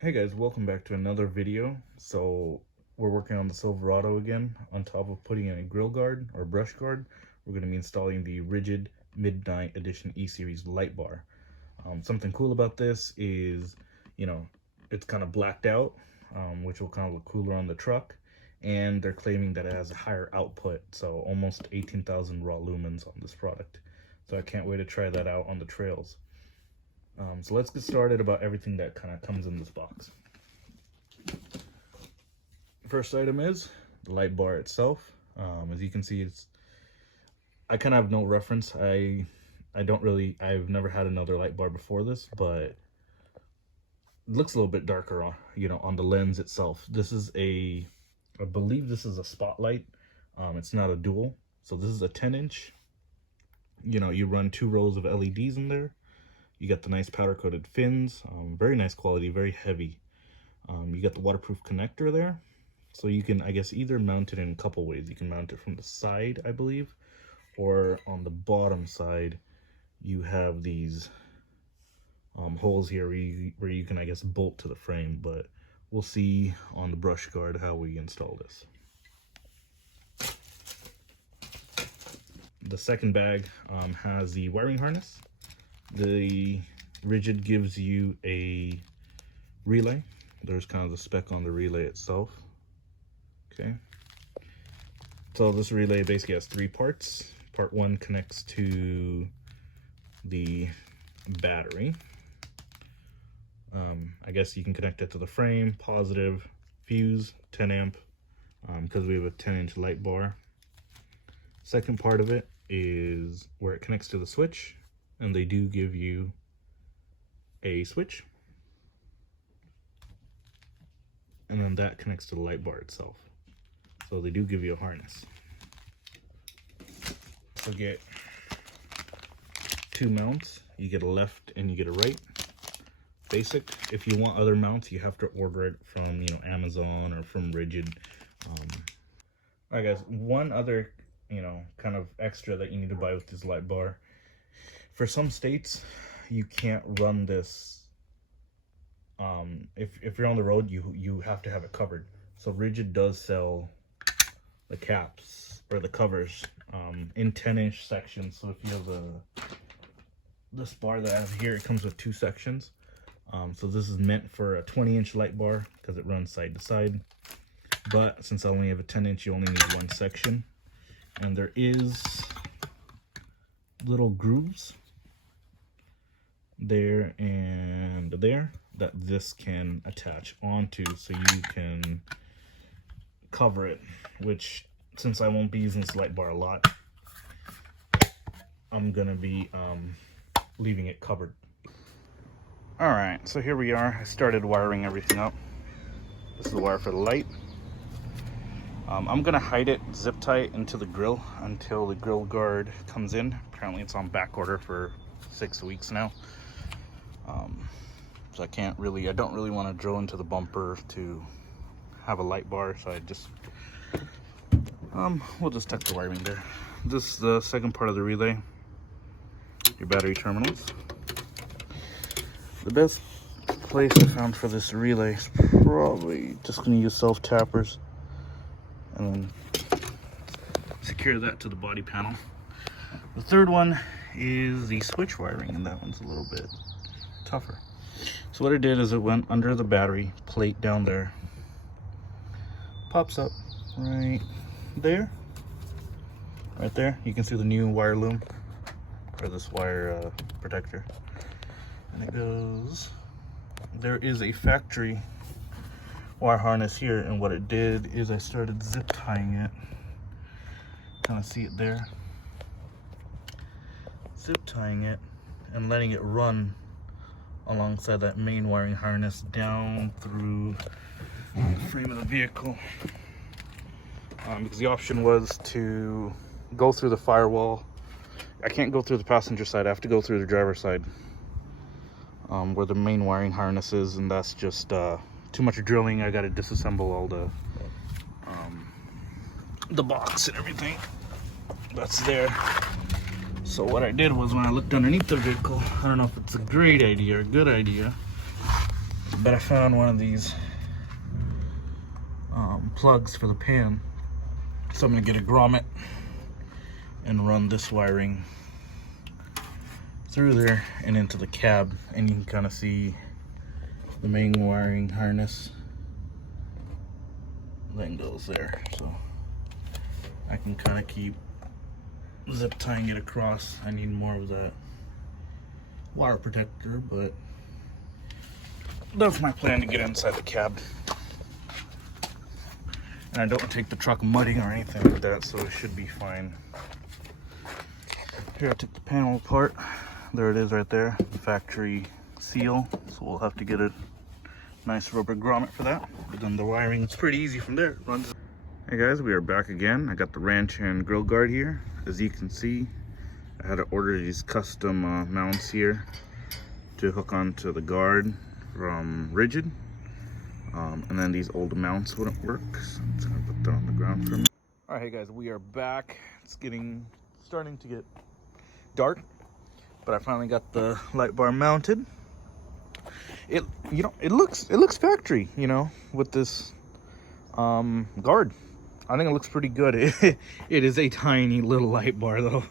Hey guys, welcome back to another video. So we're working on the Silverado again. On top of putting in a grill guard or brush guard, we're going to be installing the Rigid Midnight Edition E-Series light bar. Something cool about this is, it's kind of blacked out, which will kind of look cooler on the truck. And they're claiming that it has a higher output, so almost 18,000 raw lumens on this product. So I can't wait to try that out on the trails. So let's get started about everything that kind of comes in this box. First item is the light bar itself. As you can see, I kind of have no reference. I've never had another light bar before this, but it looks a little bit darker on the lens itself. I believe this is a spotlight. It's not a dual. So this is a 10-inch. You run 2 rows of LEDs in there. You got the nice powder coated fins, very nice quality, very heavy. You got the waterproof connector there. So you can, I guess, either mount it in a couple ways. You can mount it from the side, I believe, or on the bottom side, you have these holes here where you can, I guess, bolt to the frame, but we'll see on the brush guard how we install this. The second bag has the wiring harness. The Rigid gives you a relay. There's kind of the spec on the relay itself. Okay. So this relay basically has 3 parts. Part 1 connects to the battery. I guess you can connect it to the frame, positive, fuse, 10 amp, because we have a 10-inch light bar. Second part of it is where it connects to the switch. And they do give you a switch, and then that connects to the light bar itself. So they do give you a harness. So get 2 mounts. You get a left and you get a right. Basic. If you want other mounts, you have to order it from Amazon or from Rigid. Alright guys, one other kind of extra that you need to buy with this light bar. For some states, you can't run this. If you're on the road, you have to have it covered. So Rigid does sell the caps or the covers in 10-inch sections. So if you have this bar that I have here, it comes with 2 sections. So this is meant for a 20-inch light bar because it runs side to side. But since I only have a 10-inch, you only need 1 section. And there is little grooves there and there that this can attach onto, so you can cover it, which, since I won't be using this light bar a lot, I'm gonna be leaving it covered. All right, so here we are. I started wiring everything up. This is the wire for the light. I'm gonna hide it zip tight into the grill until the grill guard comes in. Apparently it's on back order for 6 weeks now. So I don't really want to drill into the bumper to have a light bar, so we'll just tuck the wiring there. This is the second part of the relay, your battery terminals. The best place I found for this relay is probably just going to use self-tappers and then secure that to the body panel. The third one is the switch wiring, and that one's a little bit tougher. So what I did is it went under the battery plate down there, pops up right there. You can see the new wire loom, or this wire protector, and it goes. There is a factory wire harness here, and what it did is I started zip tying it. Kind of see it there. Zip tying it and letting it run alongside that main wiring harness down through the frame of the vehicle, because the option was to go through the firewall. I can't go through the passenger side, I have to go through the driver's side, where the main wiring harness is, and that's just too much drilling. I got to disassemble all the box and everything that's there. So what I did was, when I looked underneath the vehicle, I don't know if it's a great idea or a good idea, But I found one of these plugs for the pan. So I'm gonna get a grommet and run this wiring through there and into the cab, and you can kind of see the main wiring harness then goes there, so I can kind of keep zip tying it across. I need more of that wire protector, but that's my plan to get inside the cab. And I don't take the truck mudding or anything like that, so it should be fine. Here I took the panel apart. There it is right there, the factory seal. So we'll have to get a nice rubber grommet for that. But then the wiring is pretty easy from there. It runs. Hey guys, we are back again. I got the ranch and grill guard here. As you can see, I had to order these custom mounts here to hook onto the guard from Rigid. And then these old mounts wouldn't work, so I'm just gonna put that on the ground for me. All right, hey guys, we are back. It's starting to get dark, but I finally got the light bar mounted. It looks factory, with this guard. I think it looks pretty good. It is a tiny little light bar though.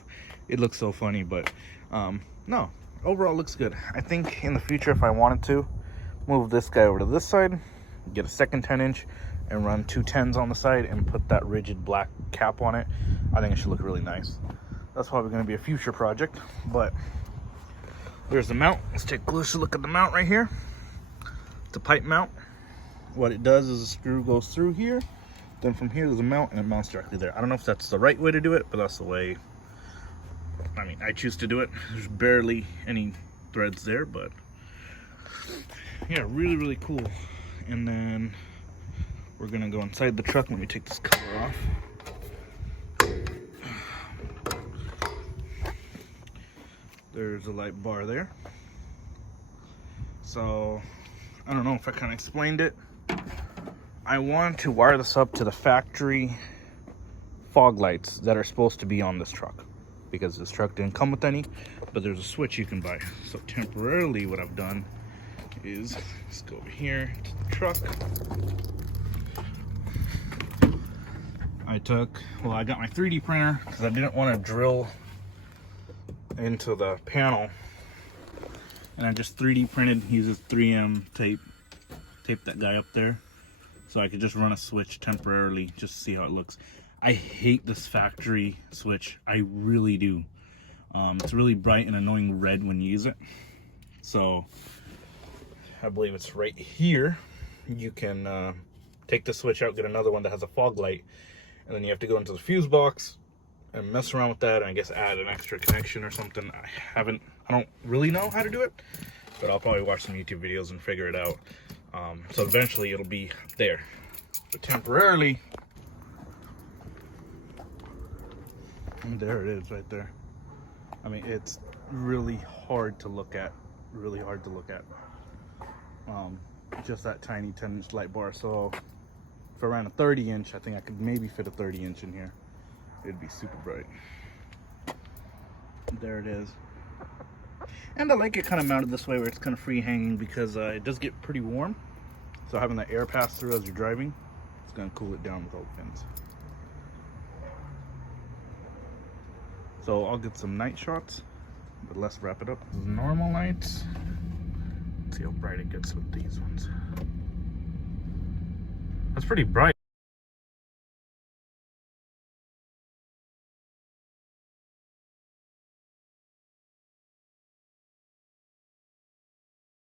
It looks so funny, but no, overall it looks good. I think in the future, if I wanted to move this guy over to this side, get a second 10-inch and run 2 10s on the side and put that Rigid black cap on it, I think it should look really nice. That's probably going to be a future project, but there's the mount. Let's take a closer look at the mount right here. It's a pipe mount. What it does is the screw goes through here, then from here there's a mount and it mounts directly there. I don't know if that's the right way to do it, but that's the way, I choose to do it. There's barely any threads there, but yeah, really cool. And then we're gonna go inside the truck. Let me take this cover off. There's a light bar there. So I don't know if I kind of explained it. I want to wire this up to the factory fog lights that are supposed to be on this truck, because this truck didn't come with any, but there's a switch you can buy. So temporarily what I've done is, let's go over here to the truck. I got my 3D printer because I didn't want to drill into the panel, and I just 3D printed, uses 3M tape, taped that guy up there so I could just run a switch temporarily just to see how it looks. I hate this factory switch, I really do. It's really bright and annoying red when you use it. So I believe it's right here. You can take the switch out, get another one that has a fog light, and then you have to go into the fuse box and mess around with that, and I guess add an extra connection or something. I don't really know how to do it, but I'll probably watch some YouTube videos and figure it out. So eventually it'll be there, but temporarily, and there it is right there. It's really hard to look at, just that tiny 10-inch light bar. So if I ran a 30-inch, I think I could maybe fit a 30-inch in here. It'd be super bright. There it is. And I like it kind of mounted this way where it's kind of free hanging, because it does get pretty warm. So having the air pass through as you're driving, it's going to cool it down with all the fins. So I'll get some night shots, but let's wrap it up. Normal nights. Let's see how bright it gets with these ones. That's pretty bright.